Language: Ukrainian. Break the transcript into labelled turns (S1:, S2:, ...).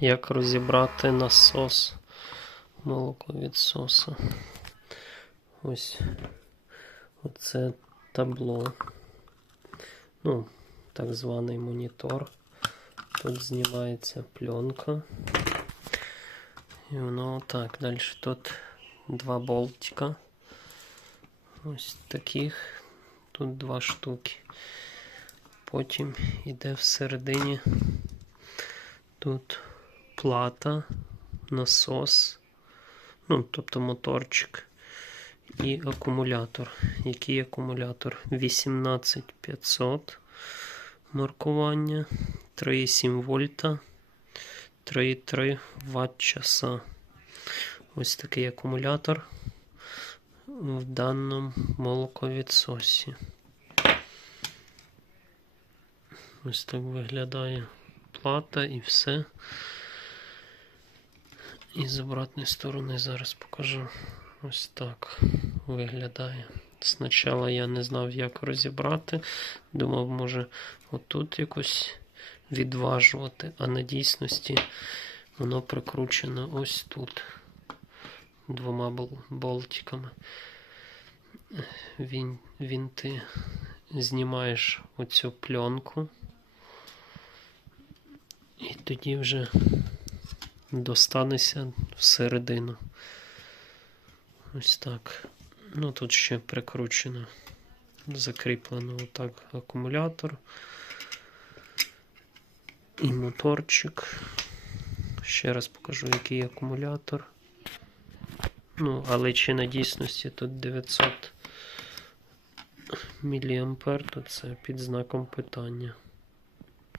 S1: Як розібрати насос молоковідсоса. Ось оце табло. Ну, так званий монітор. Тут знімається пленка. І воно так. Далі тут два болтика. Ось таких. Тут два штуки. Потім іде всередині. Тут плата, насос, ну, тобто моторчик і акумулятор. Який акумулятор? 18500 маркування, 3,7 вольта, 3,3 Вт часа. Ось такий акумулятор в даному молоковідсосі. Ось так виглядає плата і все. І з обратної сторони зараз покажу. Ось так виглядає. Спочатку я не знав, як розібрати. Думав, може отут якось відважувати, а на дійсності воно прикручено ось тут. Двома болтиками. Він, він ти знімаєш оцю пленку. І тоді вже достанешся всередину. Ось так. Ну тут ще прикручено, закріплено отак акумулятор і моторчик. Ще раз покажу, який акумулятор. Ну, але чи на дійсності тут 900 мА, то це під знаком питання.